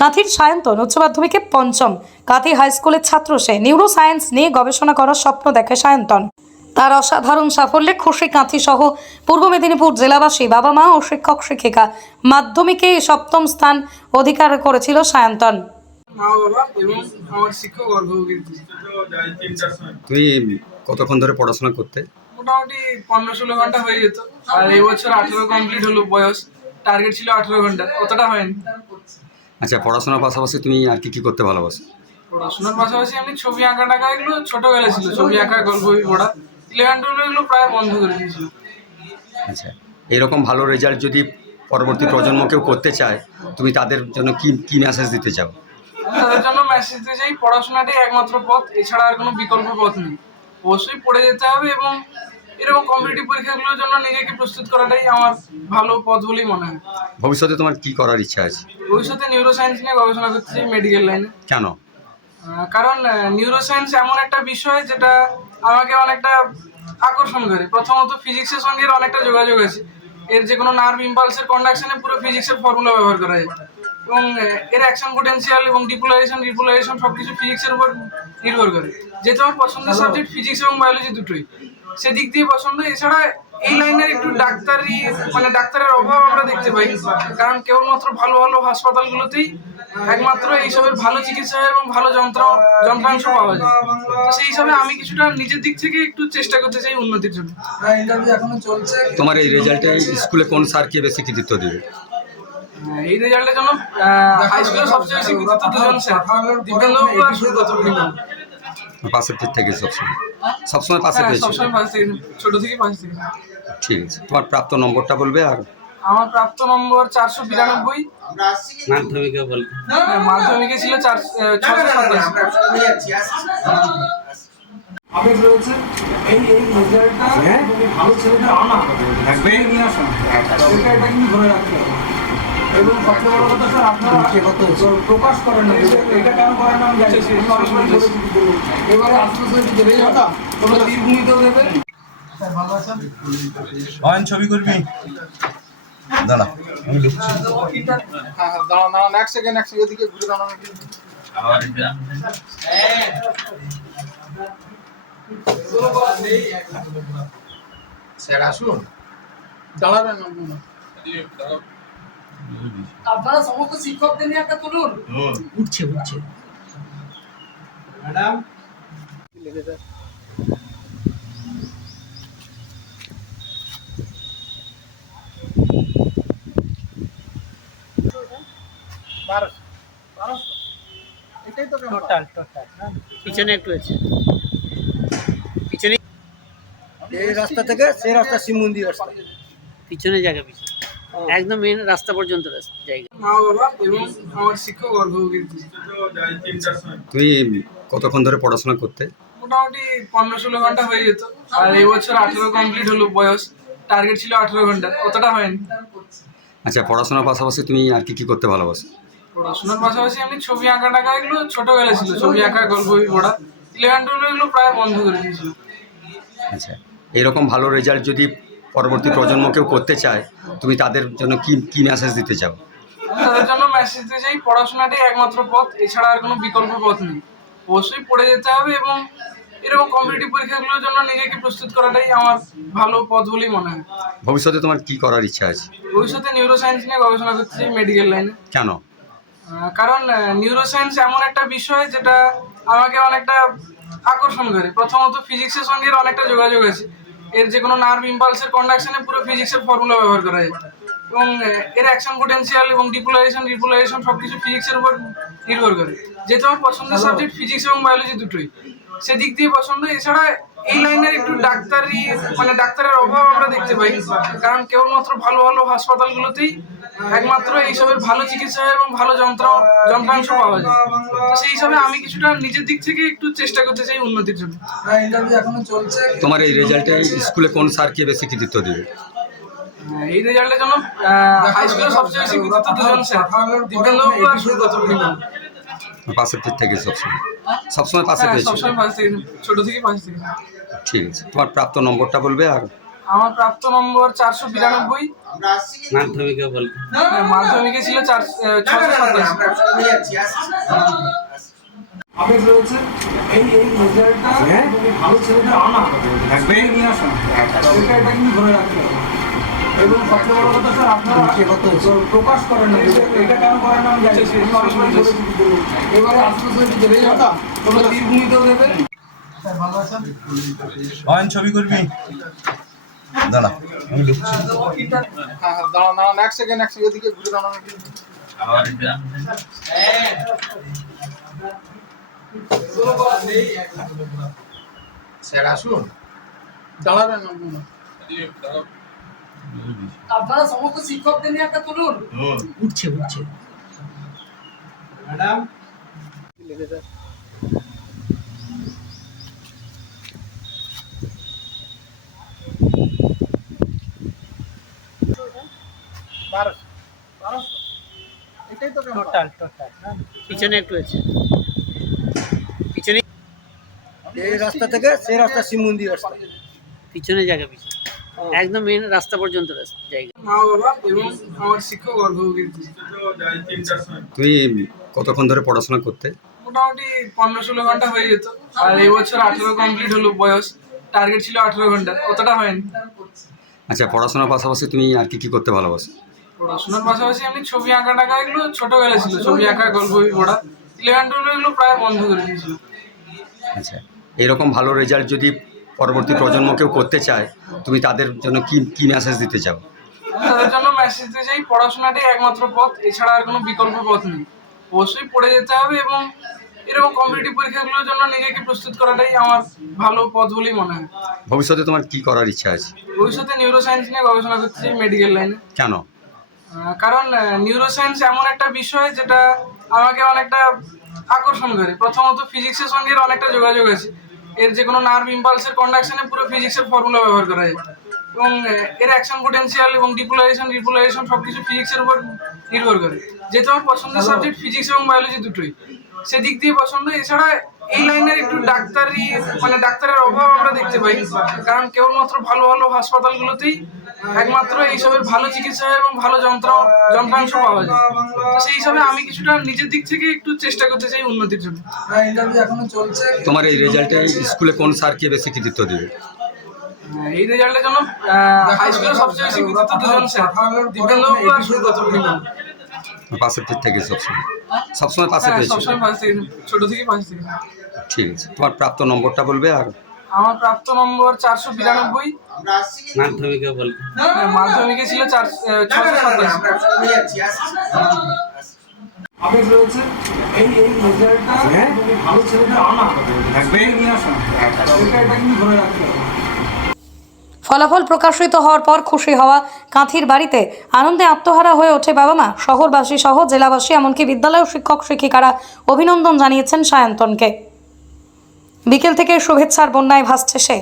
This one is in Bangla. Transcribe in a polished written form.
কাঁথির সায়ন্তন উচ্চ মাধ্যমিকে পঞ্চম। কাঁথি হাই স্কুলের ছাত্র সে। নিউরো সায়েন্স নিয়ে গবেষণা করার স্বপ্ন দেখে সায়ন্তন। তার অসাধারণ সাফল্যে খুশি কাঁথি সহ পূর্ব মেদিনীপুর জেলাবাসী, বাবা মা ও শিক্ষক শিক্ষিকা। মাধ্যমিকে সপ্তম স্থান অধিকার করেছিল সায়ন্তন। মা বাবা এবং আমার শিক্ষক গর্ভবতী। তুমি কতক্ষণ ধরে পড়াশোনা করতে? মোটামুটি 15-16 ঘন্টা হয়ে যেত। আর এই বছর 18 কমপ্লিট হলো বয়স। টার্গেট ছিল 18 ঘন্টা, অতটা হয়নি। আচ্ছা, পড়াশোনার পাশাপাশি তুমি আর কি কি করতে ভালোবাসো? পড়াশোনার পাশাপাশি আমি ছবি আঁকা টাকা এগুলো ছোটবেলায় ছিল, ছবি আঁকা, গল্প বই পড়া। 11-12 এগুলো প্রায় বন্ধ করে দিয়েছিল। আচ্ছা, এরকম ভালো রেজাল্ট যদি পরবর্তী প্রজন্ম কেউ করতে চায়, তুমি তাদের জন্য কি কি মেসেজ দিতে চাও? তাদের জন্য মেসেজ দিতে চাই, পড়াশোনাটাই একমাত্র পথ, এছাড়া আর কোনো বিকল্প পথ নেই। অবশ্যই পড়ে যেতে হবে এবং এরকম কম্পিটিটিভ পরীক্ষাগুলোর জন্য নিজেকে প্রস্তুত করাটাই আমার ভালো পথ বলেই মনে হয়। ভবিষ্যতে তোমার কি করার ইচ্ছা আছে? ভবিষ্যতে নিউরো সায়েন্স নিয়ে গবেষণা করতে চাই, মেডিকেল লাইনে। কেন? কারণ নিউরো সায়েন্স এমন একটা বিষয় যেটা আমাকে অনেকটা আকর্ষণ করে। প্রথমত ফিজিক্সের সঙ্গে এর অনেকটা যোগাযোগ আছে। এর যে কোনো নার্ভ ইম্পালসের কন্ডাকশনে পুরো ফিজিক্সের ফর্মুলা ব্যবহার করা যায় এবং এর অ্যাকশন পোটেনশিয়াল এবং রিপোলারাইজেশন সবকিছু ফিজিক্সের উপর নির্ভর করে। যেহেতু আমার পছন্দের সাবজেক্ট ফিজিক্স এবং বায়োলজি দুটোই, সেদিক দিয়ে পছন্দ। এছাড়া এই লাইনের একটু ডাক্তারের অভাব আমরা দেখতে পাই, কারণ কেবলমাত্র ভালো ভালো হাসপাতালগুলোতেই একমাত্র এইসবের ভালো চিকিৎসা এবং ভালো যন্ত্রাংশ পাওয়া যায়। তো সেই হিসাবে আমি কিছুটা নিজের দিক থেকে একটু চেষ্টা করতে চাই উন্নতির জন্য। তোমার এই রেজাল্টে স্কুলে কোন স্যারকে বেশি কৃতিত্ব দেবে? এই রেজাল্টের জন্য হাই স্কুলে সবচেয়ে বেশি কৃতিত্ব দুজন স্যার, দীপেন্দ্রবাবু আর সুব্রত পরিবার। পাশের দিক থেকে সবসময় পাশে পেয়েছি। সবসময় পাশ থেকে, ছোট থেকে পাশ থেকে। ঠিক আছে, তোমার প্রাপ্ত নম্বরটা বলবে? আর আমার প্রাপ্ত নম্বর 492। মাধ্যমিকে বলবে? মাধ্যমিকে ছিল 687। আবেগ রয়েছে এই রেজাল্টটা ভালো ছেলেটা আনা থাকবে নিয়ে আসা, এটা কিন্তু ধরে রাখতে হবে। এবং সবচেয়ে বড় কথা স্যার, আপনারা প্রকাশ করেন না। এটা কেন করেন না আমি জানি। এবারে আত্মসচেতন দেবে যাওয়া কোনো তীরভূমিতেও দেবে। স্যার ভালো আছেন? অয়ন ছবি করবি? দাঁড়া, আমি ঢুকছি। হ্যাঁ দাঁড়ান, এক সেকেন্ড এদিকে ঘুরে দাঁড়ান। স্যার আসুন। দাঁড়াবেন না, আপনারা সমস্ত শিক্ষকদের নিয়ে একটা তুলুন। উঠছে ম্যাডাম। এটাই তো টোটাল পিছনে একটু আছে, পিছনে এই রাস্তা থেকে সেই রাস্তা শিব মন্দির রাস্তা পিছনে জায়গা, পিছনে একদম মেন রাস্তা পর্যন্ত জায়গা। মা বাবা এবং আমার শিক্ষক গর্ভবতী। তুমি কতক্ষণ ধরে পড়াশোনা করতে? মোটামুটি 15-16 ঘন্টা হয়ে যেত। আর এই বছর 18 কমপ্লিট হলো বয়স। টার্গেট ছিল 18 ঘন্টা, অতটা হয়নি। আচ্ছা, পড়াশোনার পাশাপাশি তুমি আর কি কি করতে ভালোবাসো? পড়াশোনার পাশাপাশি আমি ছবি আঁকা টাকা এগুলো ছোটবেলায় ছিল, ছবি আঁকা, গল্প বই পড়া। 11-12 এগুলো প্রায় বন্ধ করে দিয়েছিল। আচ্ছা, এরকম ভালো রেজাল্ট যদি পরবর্তী প্রজন্ম কেউ করতে চায়, তুমি তাদের জন্য কি কি মেসেজ দিতে চাও? তাদের জন্য মেসেজ দিতে চাই, পড়াশোনাটাই একমাত্র পথ, এছাড়া আর কোনো বিকল্প পথ নেই। অবশ্যই পড়ে যেতে হবে এবং এরকম কম্পিটিটিভ পরীক্ষাগুলোর জন্য নিজেকে প্রস্তুত করাটাই আমার ভালো পথ বলেই মনে হয়। ভবিষ্যতে তোমার কি করার ইচ্ছা আছে? ভবিষ্যতে নিউরো সায়েন্স নিয়ে গবেষণা করতে চাই, মেডিকেল লাইনে। কেন? কারণ নিউরো সায়েন্স এমন একটা বিষয় যেটা আমাকে অনেকটা আকর্ষণ করে। প্রথমত ফিজিক্সের সঙ্গে এর অনেকটা যোগাযোগ আছে। এর যে কোনো নার্ভ ইম্পালসের কন্ডাকশনে পুরো ফিজিক্সের ফর্মুলা ব্যবহার করা যায় এবং এর অ্যাকশন পোটেনশিয়াল এবং রিপোলারাইজেশন সবকিছু ফিজিক্সের উপর নির্ভর করে। যেহেতু আমার পছন্দের সাবজেক্ট ফিজিক্স এবং বায়োলজি দুটোই, সেদিক দিয়ে পছন্দ। এছাড়া এই লাইনের একটু ডাক্তারের অভাব আমরা দেখতে পাই, কারণ কেবলমাত্র ভালো ভালো হাসপাতালগুলোতেই একমাত্র এইসবের ভালো চিকিৎসা এবং ভালো যন্ত্রাংশ পাওয়া যায়। তো সেই হিসাবে আমি কিছুটা নিজের দিক থেকে একটু চেষ্টা করতে চাই উন্নতির জন্য। তোমার এই রেজাল্টে স্কুলে কোন স্যারকে বেশি কৃতিত্ব দেবে? এই রেজাল্টের জন্য হাই স্কুলে সবচেয়ে বেশি কৃতিত্ব দুজন স্যার, দীপেন্দ্রবাবু আর সুব্রত পরিবার। পাশের দিক থেকে সবসময় পাশে পেয়েছি। সবসময় পাশ থেকে, ছোট থেকে পাশ থেকে। ঠিক আছে, তোমার প্রাপ্ত নম্বরটা বলবে? আর আমার প্রাপ্ত নম্বর 492। মাধ্যমিকে বল মাধ্যমিকে ছিল 687। আবেগ রয়েছে এই রেজাল্টটা ভালো ছেলেদের আনা থাকবে নিয়ে আসা এটা কিন্তু ধরে রাখতে হবে। এবং সবচেয়ে বড় কথা স্যার, আপনারা প্রকাশ করেন না, এটা কেন করেন না আমি জানি। এবারে আশেপাশে চলে যাওয়া তোমরা বীরভূমিতেও দেবেন। স্যার ভালো আছেন? নয়ন ছবি করবি? দাঁড়া আমি ঢুকছি। দাঁড়ান এক সেকেন্ড ওদিকে ঘুরে দাঁড়ান। স্যার আসুন। দাঁড়াবেন না, আপনারা সমস্ত শিক্ষকদের নিয়ে একটা তুলুন। উঠছে ম্যাডাম এটাই তো টোটাল পিছনে একটু আছে পিছনে এই রাস্তা থেকে সেই রাস্তা শিব মন্দির রাস্তা। পিছনে জায়গা পিছনে একদম মেন রাস্তা পর্যন্ত জায়গা। মা বাবা এবং আমার শিক্ষক বর্গকে তুমি কতক্ষণ ধরে পড়াশোনা করতে? মোটামুটি 15-16 ঘন্টা হয়ে যেত। আর এই বছর 18 কমপ্লিট হলো বয়স, টার্গেট ছিল 18 ঘন্টা, অতটা হয়নি। আচ্ছা, পড়াশোনার পাশাপাশি তুমি আর কি করতে ভালোবাসো? পড়াশোনার পাশাপাশি আমি ছবি আঁকা টাকা এগুলো ছোটবেলা ছিল, ছবি আঁকা, গল্প বই পড়া। 11-12 এগুলো প্রায় বন্ধ করে দিয়েছিল। আচ্ছা, এরকম ভালো রেজাল্ট যদি পরবর্তী প্রজন্ম কেউ করতে চায়, তুমি তাদের জন্য কি মেসেজ দিতে চাও? তাদের জন্য মেসেজ দিতে চাই, পড়াশোনাটাই একমাত্র পথ, এছাড়া আর কোনো বিকল্প পথ নেই। অবশ্যই পড়ে যেতে হবে এবং এরকম কম্পিটিটিভ পরীক্ষাগুলোর জন্য নিজেকে প্রস্তুত করাটাই আমার ভালো পথ বলেই মনে হয়। ভবিষ্যতে তোমার কি করার ইচ্ছা আছে? ভবিষ্যতে নিউরোসায়েন্স নিয়ে গবেষণা করতে চাই, মেডিকেল লাইনে। কেন? কারণ নিউরোসায়েন্স এমন একটা বিষয় যেটা আমাকে অনেকটা আকর্ষণ করে। প্রথমত ফিজিক্সের সঙ্গে এর অনেকটা যোগাযোগ আছে। এর যে কোনো নার্ভ ইম্পালসের কন্ডাকশনে পুরো ফিজিক্সের ফর্মুলা ব্যবহার করা যায় এবং এর অ্যাকশন পোটেনশিয়াল এবং রিপোলারাইজেশন সবকিছু ফিজিক্সের উপর নির্ভর করে। যেহেতু আমার পছন্দের সাবজেক্ট ফিজিক্স এবং বায়োলজি দুটোই, সেদিক দিয়ে পছন্দ। এছাড়া এই লাইনের একটু ডাক্তারের অভাব আমরা দেখতে পাই, কারণ কেবলমাত্র ভালো ভালো হাসপাতালগুলোতেই একমাত্র এইসবের ভালো চিকিৎসা এবং ভালো যন্ত্রাংশ পাওয়া যায়। তো সেই হিসাবে আমি কিছুটা নিজের দিক থেকে একটু চেষ্টা করতে চাই উন্নতির জন্য। এখনো চলছে। তোমার এই রেজাল্টে স্কুলে কোন স্যারকে বেশি কৃতিত্ব দেবে? এই রেজাল্টের জন্য হাই স্কুলে সবচেয়ে বেশি কৃতিত্ব দুজন স্যার, দীপেন্দ্রবাবু আর সুব্রত পরিবার। পাশের থেকে সবসময় পাশে পেয়েছো? সবসময় পাশ থেকে, ছোট থেকে পাশ থেকে। ঠিক আছে, তোমার প্রাপ্ত নম্বরটা বলবে? আর আমার প্রাপ্ত নম্বর 492। মাধ্যমিকে বল মাধ্যমিকে ছিল 687। আবেগ রয়েছে এই রেজাল্টটা ভালো ছেলেদের আনা থাকবে নিয়ে আসা এটা কিন্তু ধরে রাখতে হবে। ফলাফল প্রকাশিত হওয়ার পর খুশি হওয়া কাঁথির বাড়িতে আনন্দে আত্মহারা হয়ে ওঠে বাবা মা, শহরবাসী সহ জেলাবাসী, এমনকি বিদ্যালয় শিক্ষক শিক্ষিকারা অভিনন্দন জানিয়েছেন সায়ন্তনকে। বিকেল থেকে শুভেচ্ছার বন্যায় ভাসছে সে।